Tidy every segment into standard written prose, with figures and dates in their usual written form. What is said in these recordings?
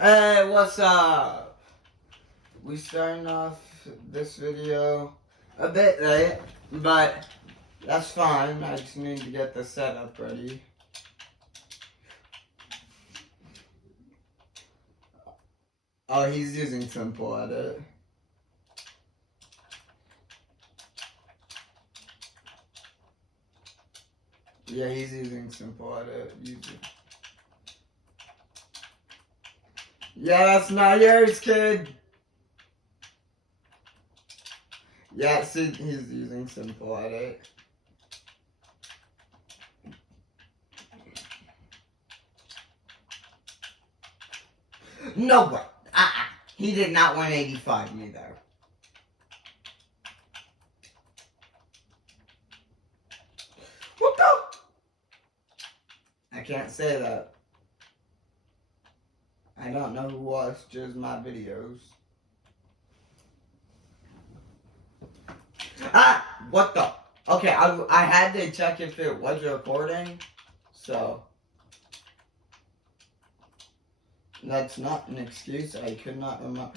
Hey, what's up? We starting off this video a bit late, but that's fine. I just need to get the setup ready. Oh, he's using Simple Edit. Yeah, he's using Simple Edit. Yeah, that's not yours, kid. Yeah, see, he's using Simple Edit. No way. He did not 185 me there. What the? I can't say that. I don't know who watches my videos. What the? Okay, I had to check if it was recording, so that's not an excuse. I could not remember.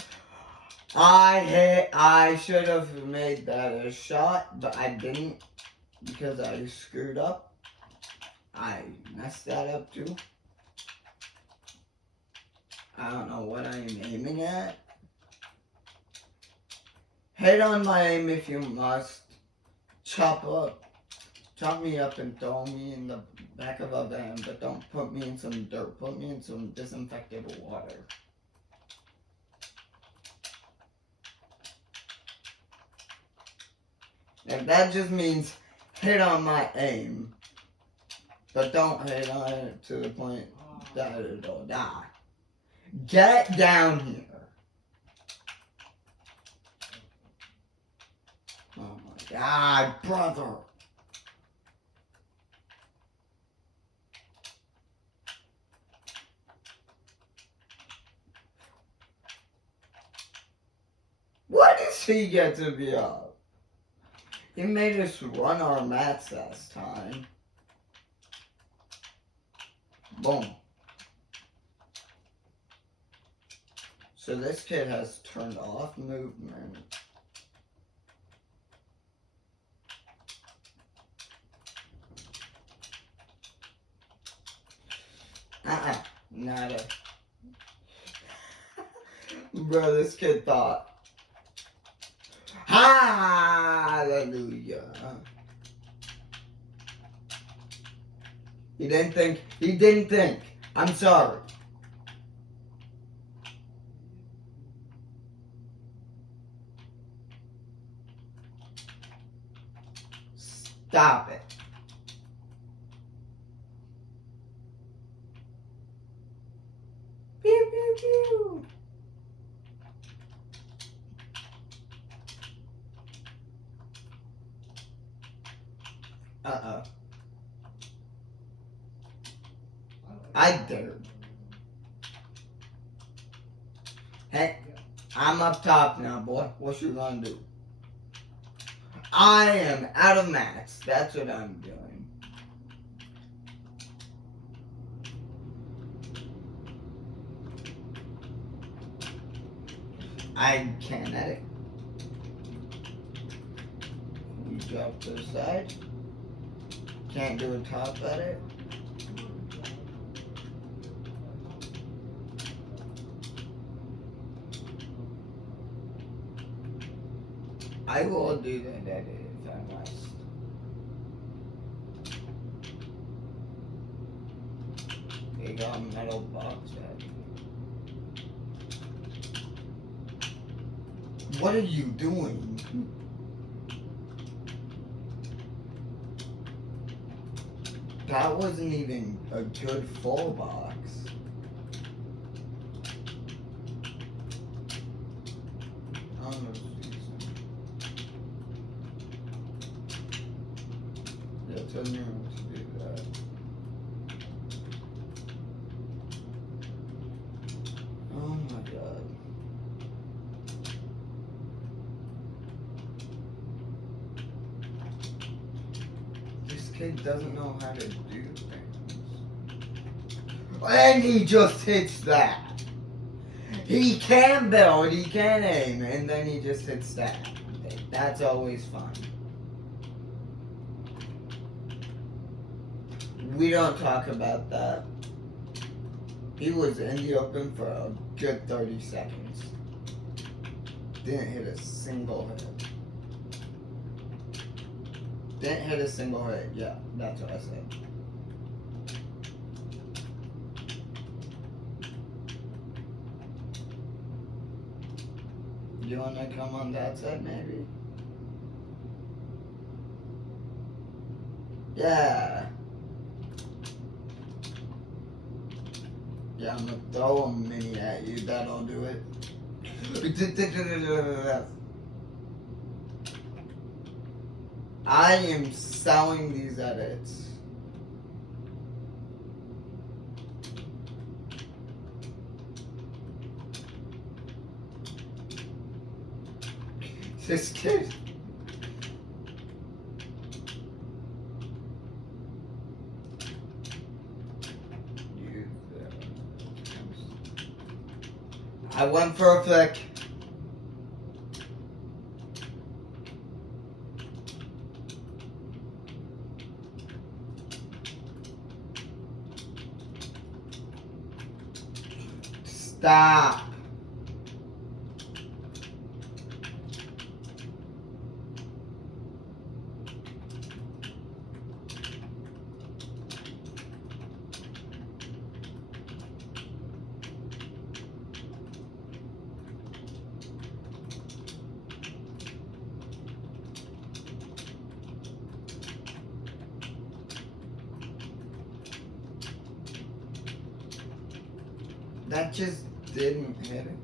I should have made that a shot, but I didn't because I screwed up. I messed that up too. I don't know what I'm aiming at. Hit on my aim if you must. Chop me up and throw me in the back of a van, but don't put me in some dirt. Put me in some disinfected water. And that just means hit on my aim, but don't hit on it to the point that it'll die. Get down here. Oh my God, brother. What does he get to be up? He made us run our mats last time. Boom. So this kid has turned off movement. Nada. Bro, this kid thought. Hallelujah. He didn't think. I'm sorry. Stop it. Pew, pew, pew. Uh-oh. I dared. Hey, I'm up top now, boy. What you gonna do? I am out of mats. That's what I'm doing. I can't edit. You drop to the side. Can't do a top edit. I will do that edit if I must. They got a metal box edit. What are you doing? That wasn't even a good full box. I don't know. Yeah, tell me what to do that. Oh my God. This kid doesn't know how to do things. And he just hits that. He can build, he can aim, and then he just hits stab. That's always fun. We don't talk about that. He was in the open for a good 30 seconds. Didn't hit a single hit. Didn't hit a single hit. Yeah, that's what I said. You wanna come on that side, maybe? Yeah. Yeah, I'm gonna throw a mini at you. That'll do it. I am selling these edits. This kid. I went for a flick. Stop. That just didn't hit it.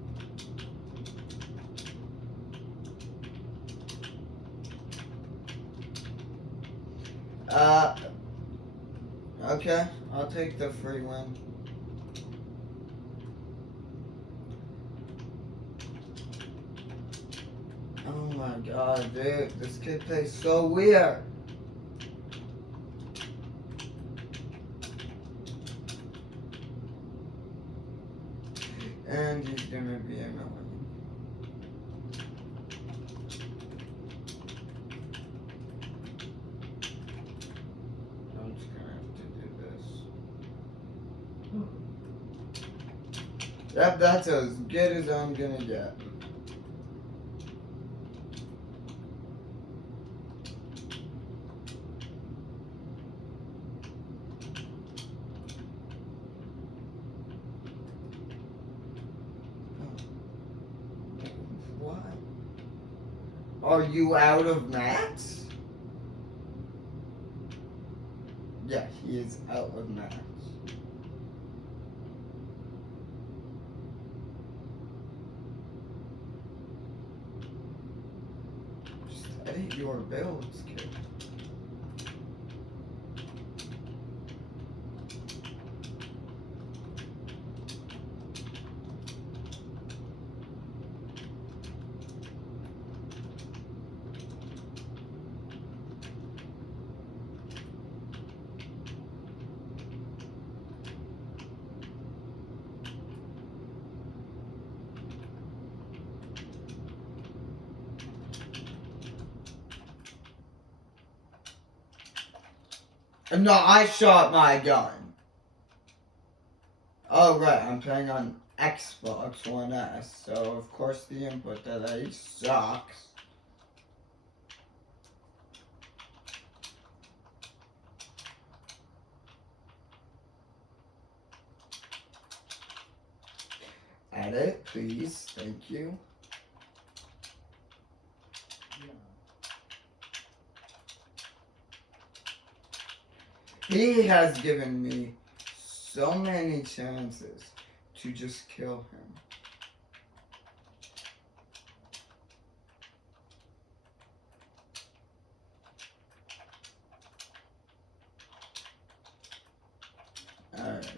Okay, I'll take the free win. Oh my god, dude, this kid plays so weird. And he's gonna be annoying. I'm just gonna have to do this. Yep, that's as good as I'm gonna get. What? Are you out of mats? Yeah, he is out of mats. Just edit your builds, kid. No, I shot my gun. Oh, right, I'm playing on Xbox One S, so of course the input delay sucks. Edit, please, thank you. He has given me so many chances to just kill him. Alright.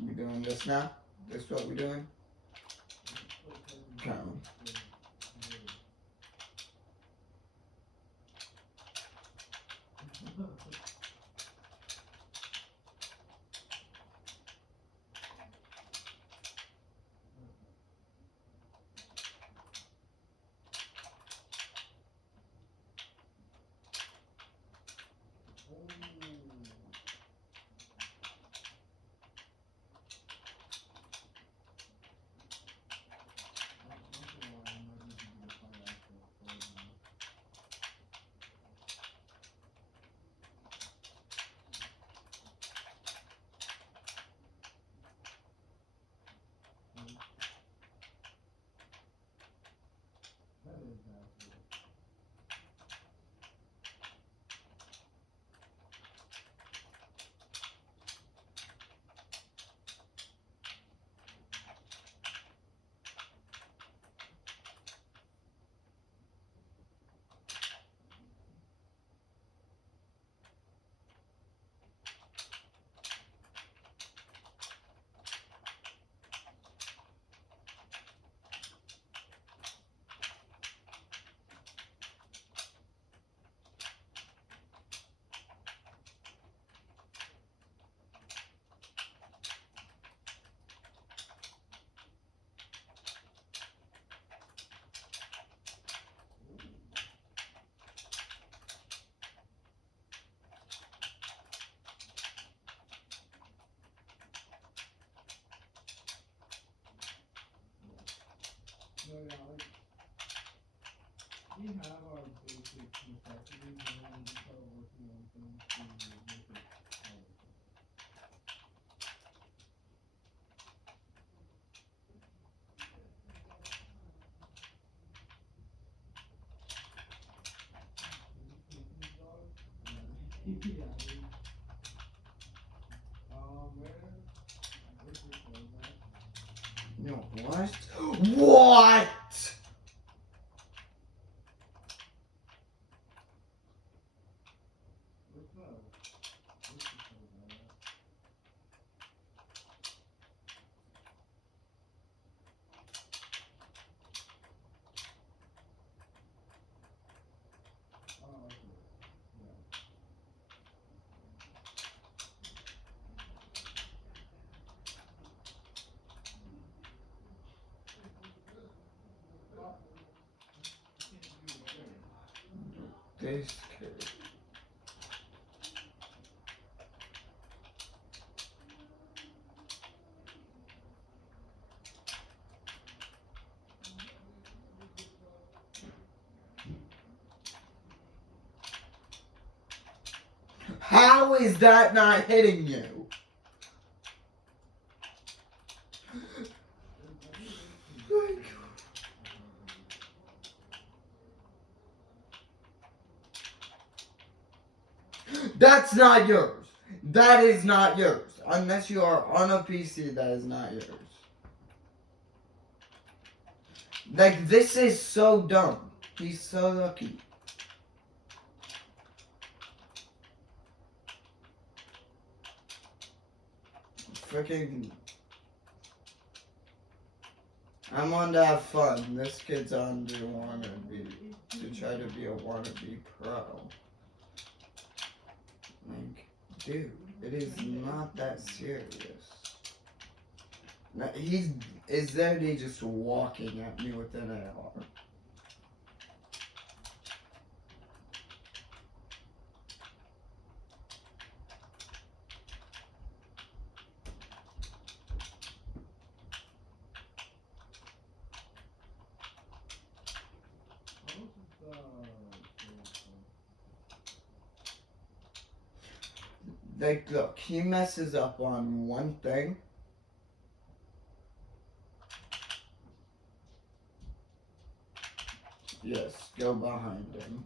We doing this now? This what we doing? Come. No, what? What? This kid. How is that not hitting you? That's not yours. That is not yours. Unless you are on a PC, that is not yours. Like, this is so dumb. He's so lucky. Freaking. I'm on to have fun. This kid's on to try to be a wannabe pro. Like, dude, it is not that serious. Now, is that he just walking at me with an AR? Like, look, he messes up on one thing. Yes, go behind him.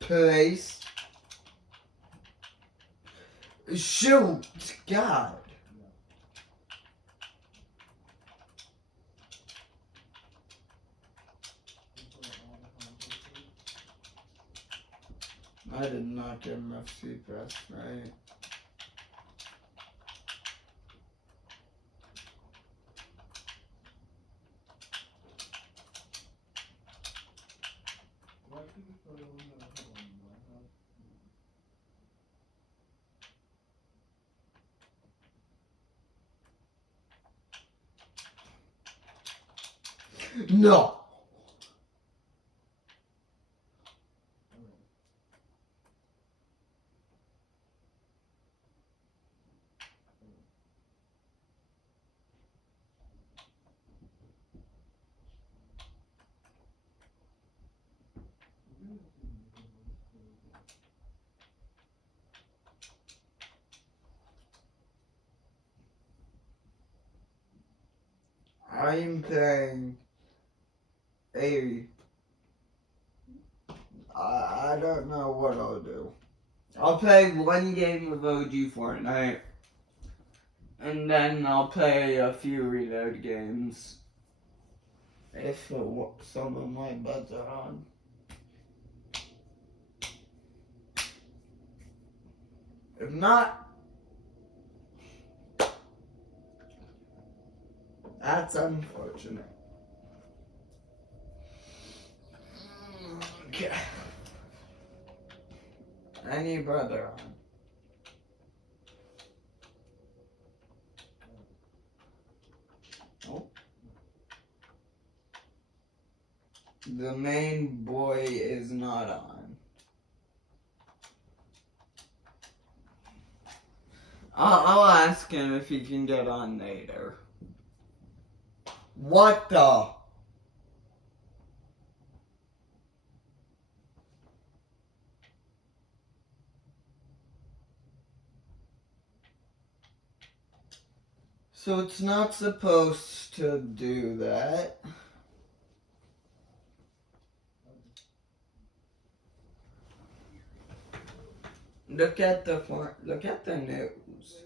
Place. Shoot! God. I did not get enough CPS, right? No! I'm playing I don't know what I'll do. I'll play one game of OG Fortnite, and then I'll play a few reload games. If some of my buds are on. If not, that's unfortunate. Okay. Any brother on. Oh. The main boy is not on. I'll ask him if he can get on later. What the? So it's not supposed to do that. Look at the news.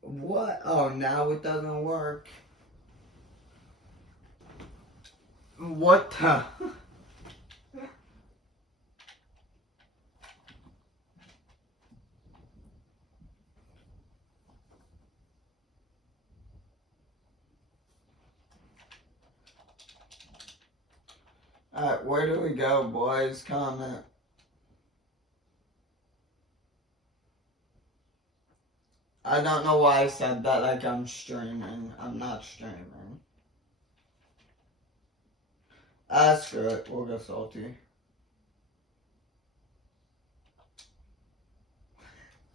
What? Oh, now it doesn't work. What the? Alright, where do we go, boys? Comment. I don't know why I said that like I'm streaming. I'm not streaming. Screw it. We'll go salty.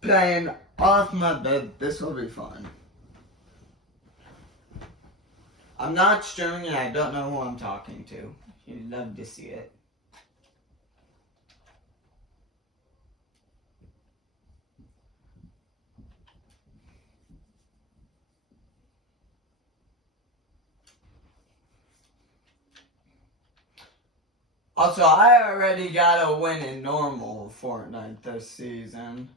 Playing off my bed. This will be fun. I'm not streaming and I don't know who I'm talking to. You'd love to see it. Also, I already got a win in normal Fortnite this season.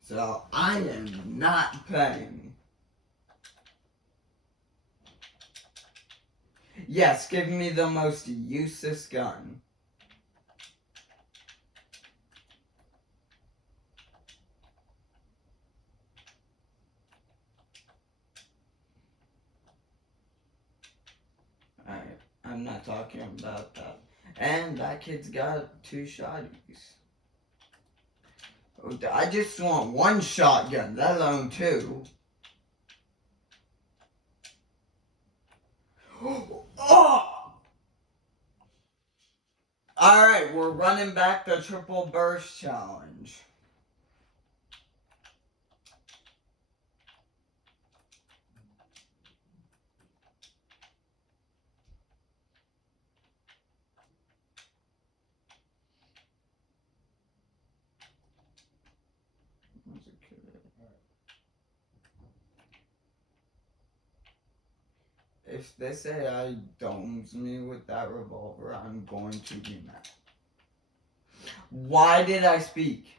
So, I am not playing. Yes, give me the most useless gun. I'm not talking about that. And that kid's got 2 shotties. I just want 1 shotgun, let alone 2. Oh! Alright, we're running back the triple burst challenge. If this AI domes me with that revolver, I'm going to be mad. Why did I speak?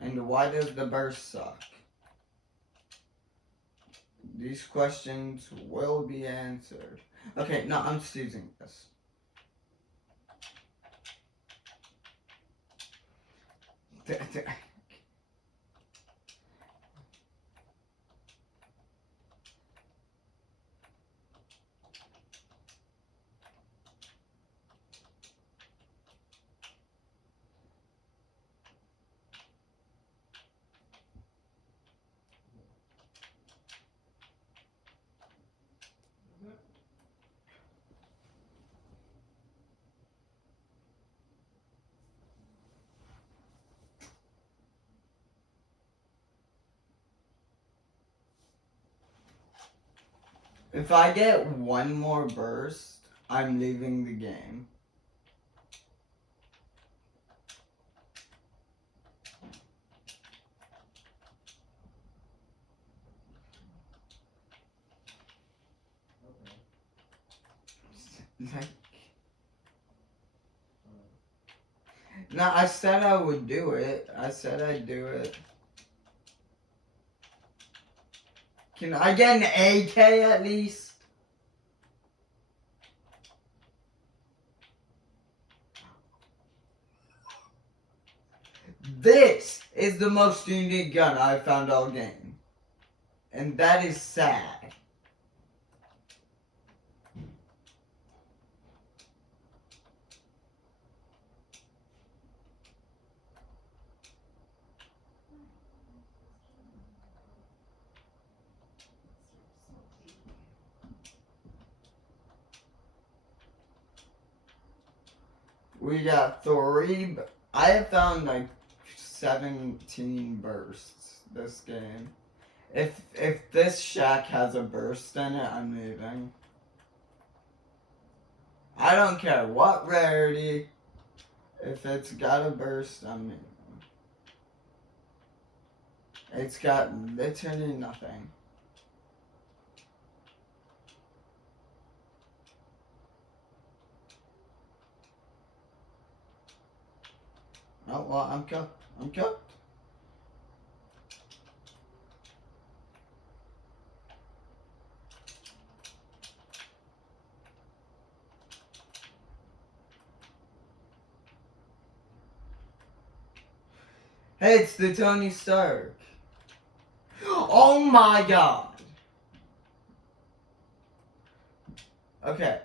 And why does the burst suck? These questions will be answered. Okay, no, I'm just using this. If I get 1 more burst, I'm leaving the game. No, I said I would do it. I said I'd do it. Can I get an AK at least? This is the most unique gun I've found all game. And that is sad. We got 3. I have found like 17 bursts this game. If this shack has a burst in it, I'm leaving. I don't care what rarity. If it's got a burst, I'm leaving. It's got literally nothing. Oh, well, I'm cooked. I'm cooked. Hey, it's the Tony Stark. Oh my god. Okay.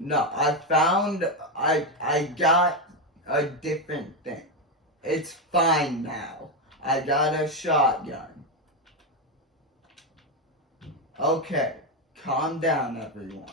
No, I got a different thing. It's fine now. I got a shotgun. Okay. Calm down, everyone.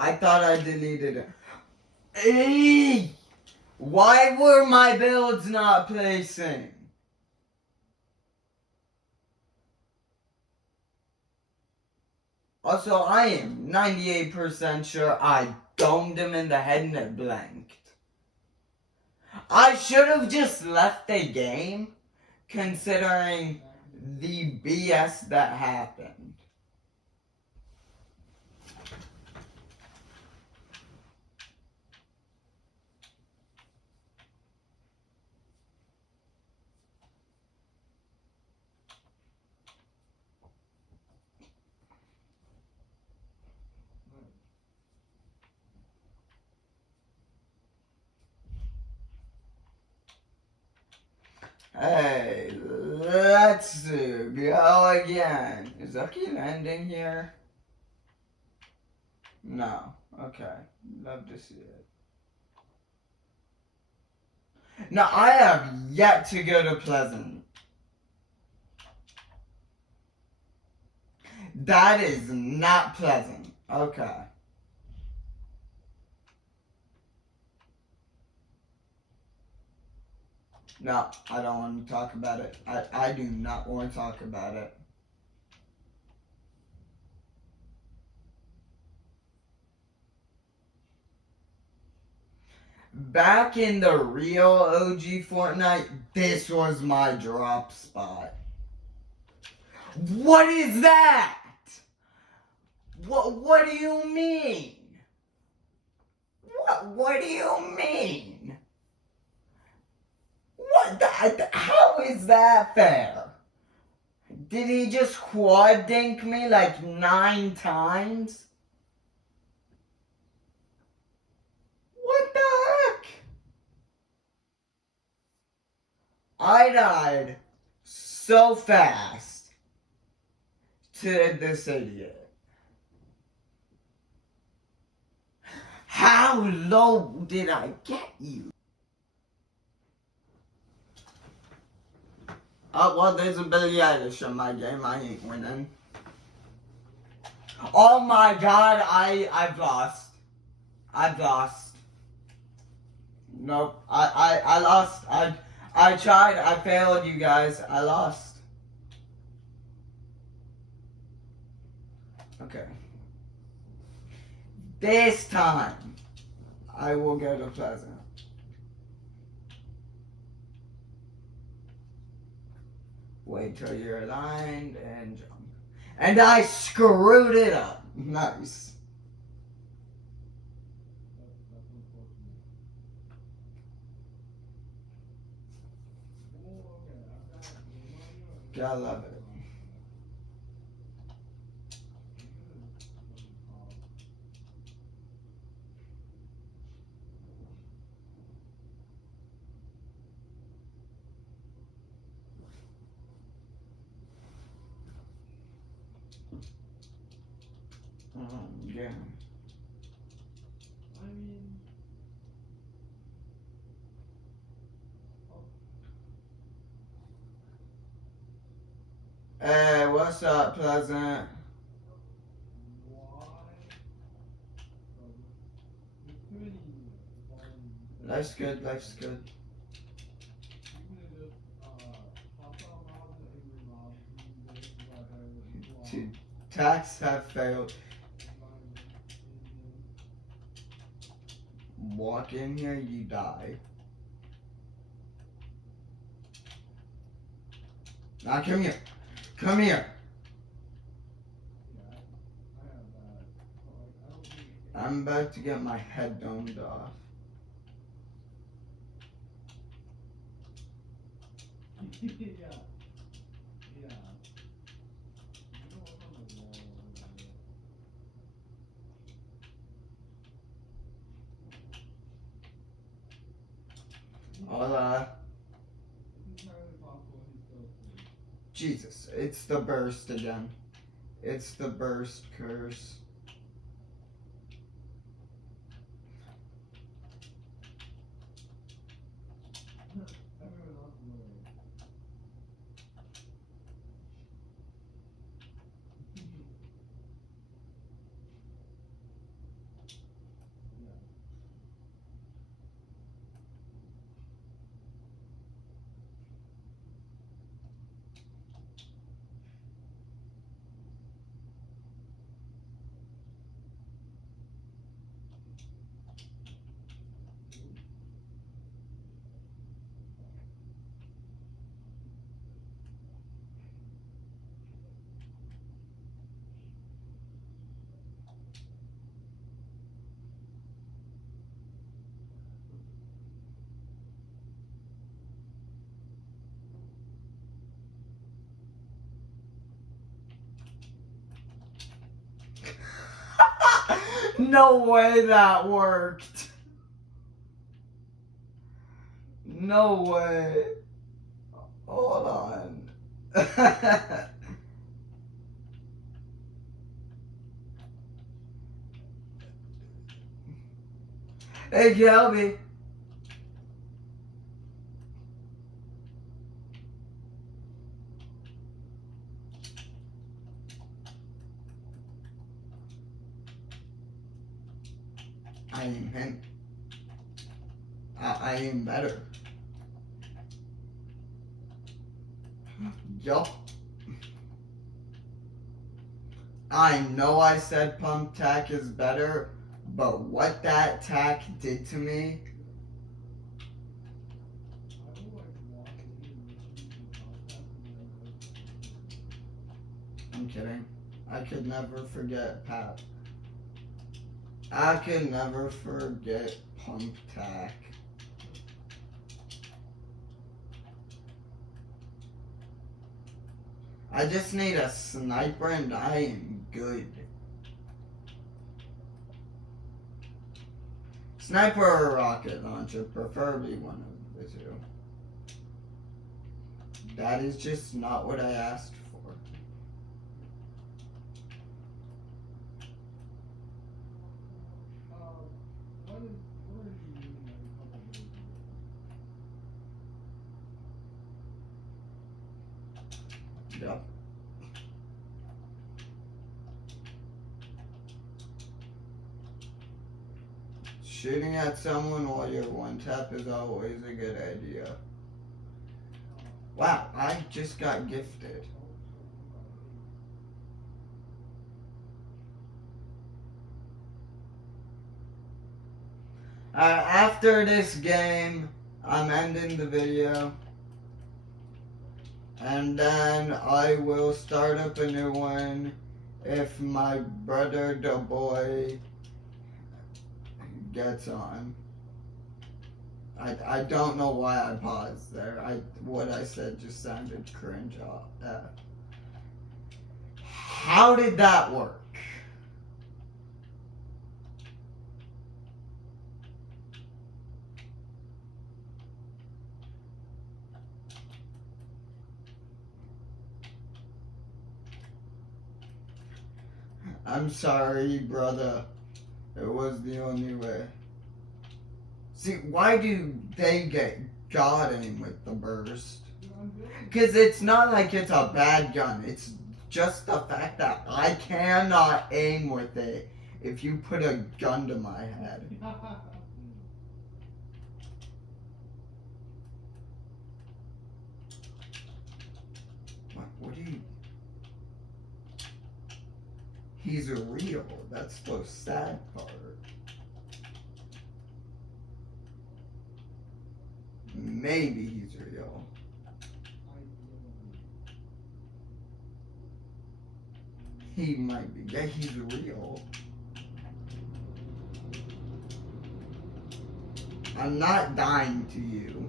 I thought I deleted it. Eee! Why were my builds not placing? Also, I am 98% sure I domed him in the head and it blanked. I should have just left the game, considering the BS that happened. Hey, let's go again. Is Zucky landing here? No. Okay. Love to see it. Now, I have yet to go to Pleasant. That is not pleasant. Okay. No, I don't want to talk about it. I do not want to talk about it. Back in the real OG Fortnite, this was my drop spot. What is that? What do you mean? What do you mean? How is that fair? Did he just quad dink me like 9 times? What the heck? I died so fast to this idiot. How low did I get you? Oh, well, there's a Billie Eilish in my game. I ain't winning. Oh my god, I've lost. I've lost. Nope. I lost. I tried. I failed, you guys. I lost. Okay. This time, I will go to Pleasant. Wait till you're aligned and jump. And I screwed it up. Nice. Gotta love it. Yeah. Hey, what's up, Pleasant? Life's good, life's good. Two attacks have failed. Walk in here, you die. Now come here. Come here. I'm about to get my head domed off. Hola. Jesus, it's the burst again. It's the burst curse. No way that worked. No way. Hold on. Hey, Kelby. I am him. I am better. Yup. I know I said pump tack is better, but what that tack did to me. I'm kidding. I could never forget Pat. I could never forget pump tack. I just need a sniper and I am good. Sniper or rocket launcher, preferably one of the two. That is just not what I asked for. Yep. Shooting at someone while you're one tap is always a good idea. Wow, I just got gifted. After this game, I'm ending the video. And then I will start up a new one if my brother, the boy, gets on. I don't know why I paused there. What I said just sounded cringe. How did that work? I'm sorry, brother. It was the only way. See, why do they get God aim with the burst? Because it's not like it's a bad gun. It's just the fact that I cannot aim with it if you put a gun to my head. he's real. That's the sad part. Maybe he's real. He might be. Yeah, he's real. I'm not dying to you.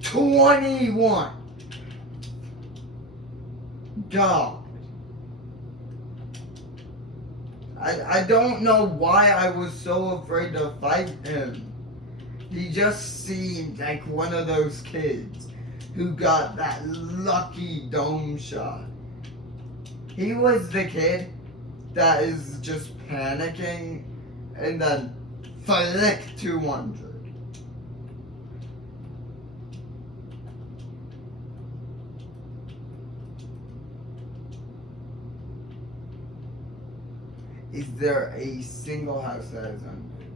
$21. God. I don't know why I was so afraid to fight him. He just seemed like one of those kids who got that lucky dome shot. He was the kid that is just panicking and then flick 200. Is there a single house that is undated?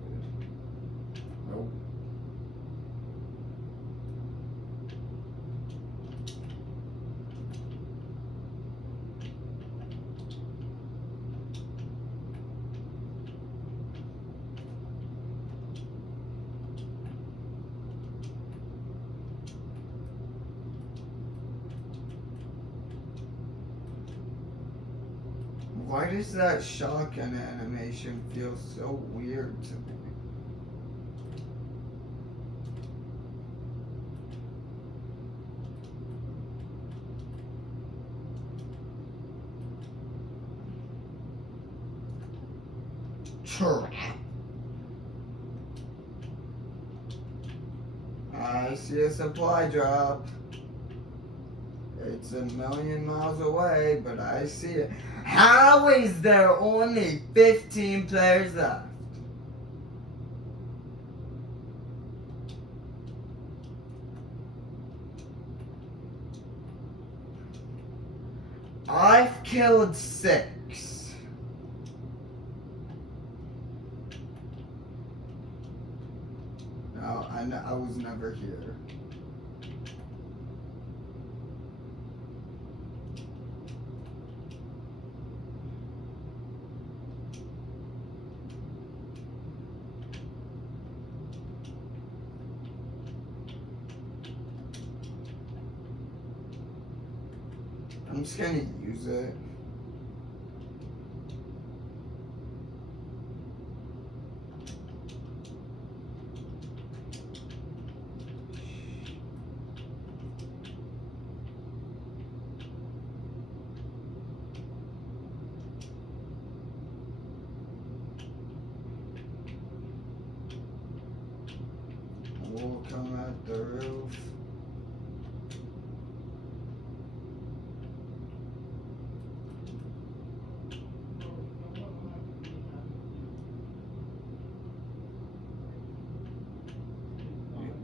Nope. Why does that shotgun animation feel so weird to me? Trap. I see a supply drop. It's a million miles away, but I see it. How is there only 15 players left? I've killed 6. No, I was never here. I'm just gonna use it. We'll come at the roof.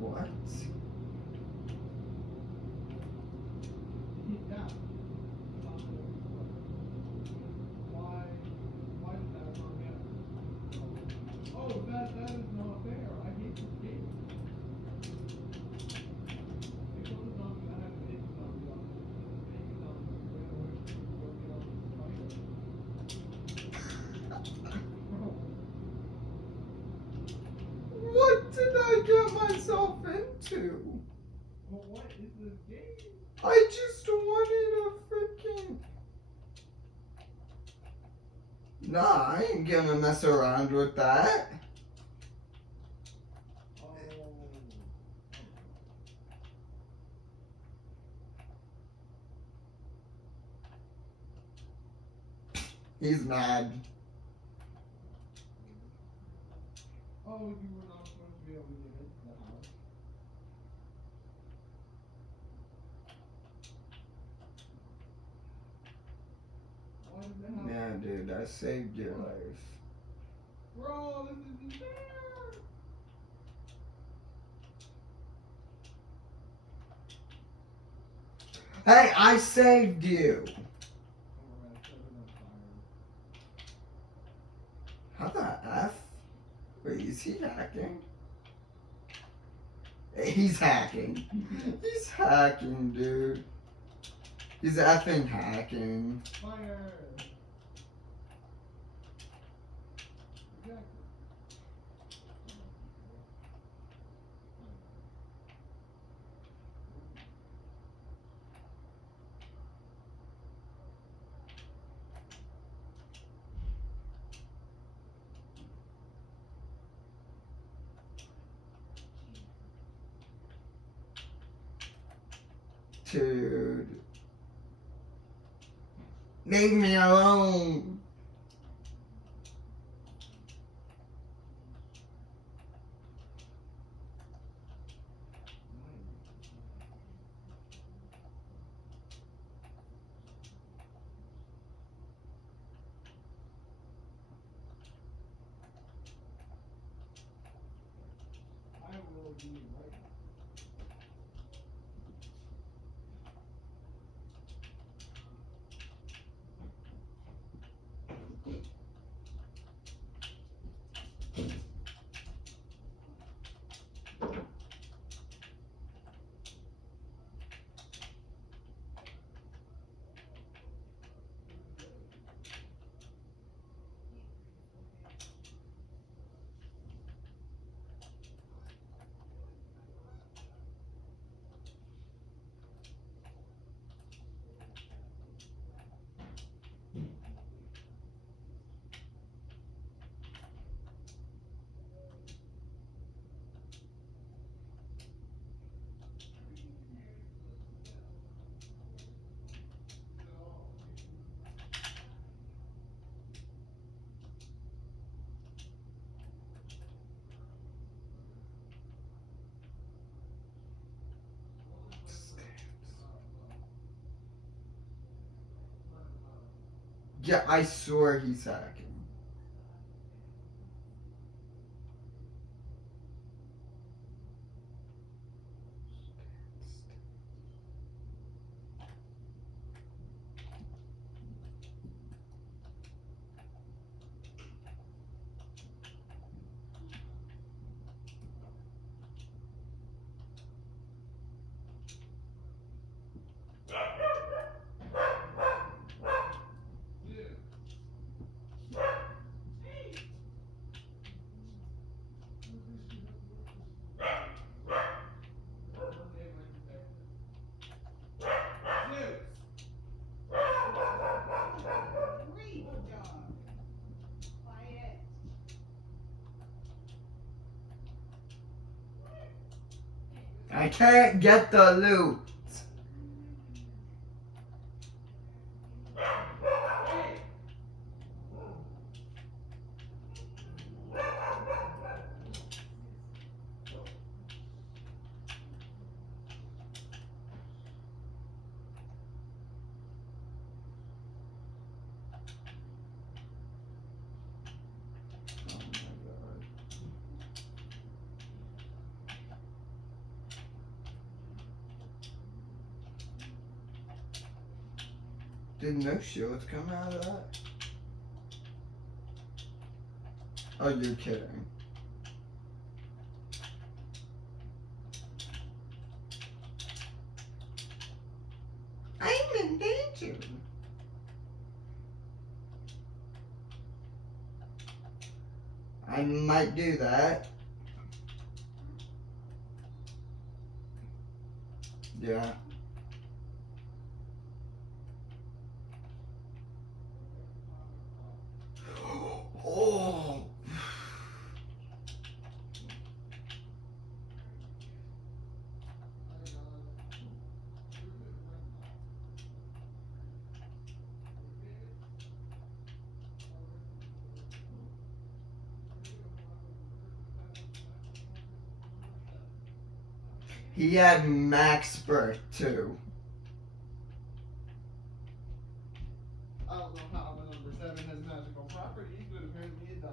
What? Why did that not happen? Oh, that is not fair. I hate this game. It goes on, I have to make it on the office. Make it on the ran away from me, go get on the spider. What did I get myself into? Well, what is this game? I just wanted a freaking... Nah, I ain't gonna mess around with that. Oh. He's mad. Oh, you were not supposed to be able to get into the house. Why did the house? Yeah, dude, I saved your life. Bro, this isn't fair. Hey, I saved you. Alright, set it on fire. How the F? Wait, is he hacking? He's hacking. He's hacking, dude. He's effing hacking. Fire. Exactly. Dude. Leave me alone. I will be right back. Yeah, I swear he's hacking. Great job. Quiet. I can't get the loot. Did no shields come out of that? Oh, you're kidding. I'm in danger. I might do that. Yeah. Oh. He had max birth too. I don't know how the number 7 has magical properties, but apparently it does.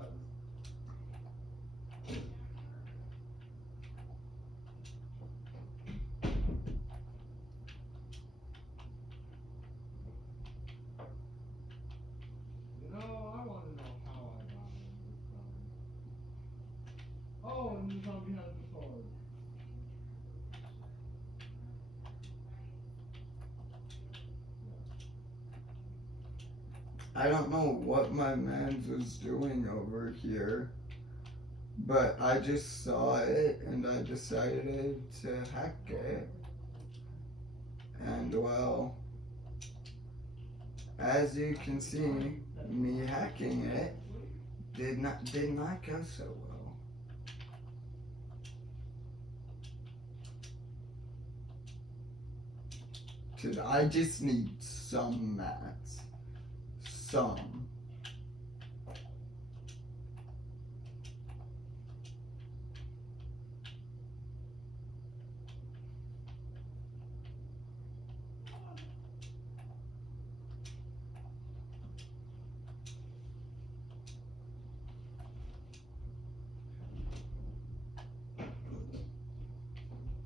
You know, I want to know how I got him this time. Oh, and the zombie has the sword. I don't know what my man's was doing over here, but I just saw it and I decided to hack it. And well, as you can see, me hacking it did not go so well. Dude, I just need some mats. Some.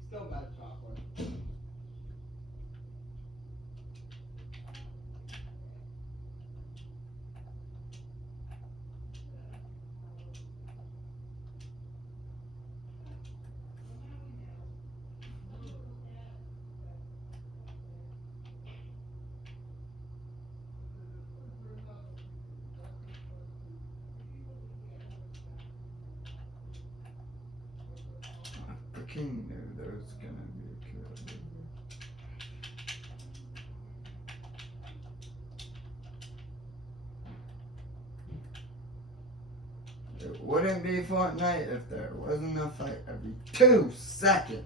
Still bad chocolate. I freaking knew there was gonna be a kid. It wouldn't be Fortnite if there wasn't a fight every 2 seconds.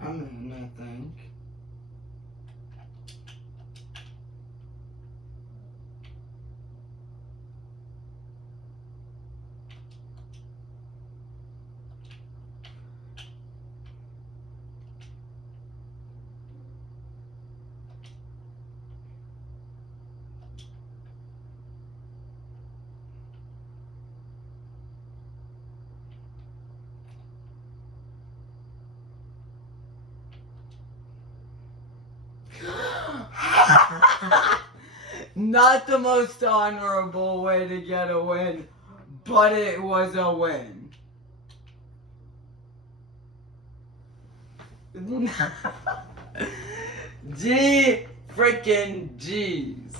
I'm in, I think. Not the most honorable way to get a win, but it was a win. G freaking G's.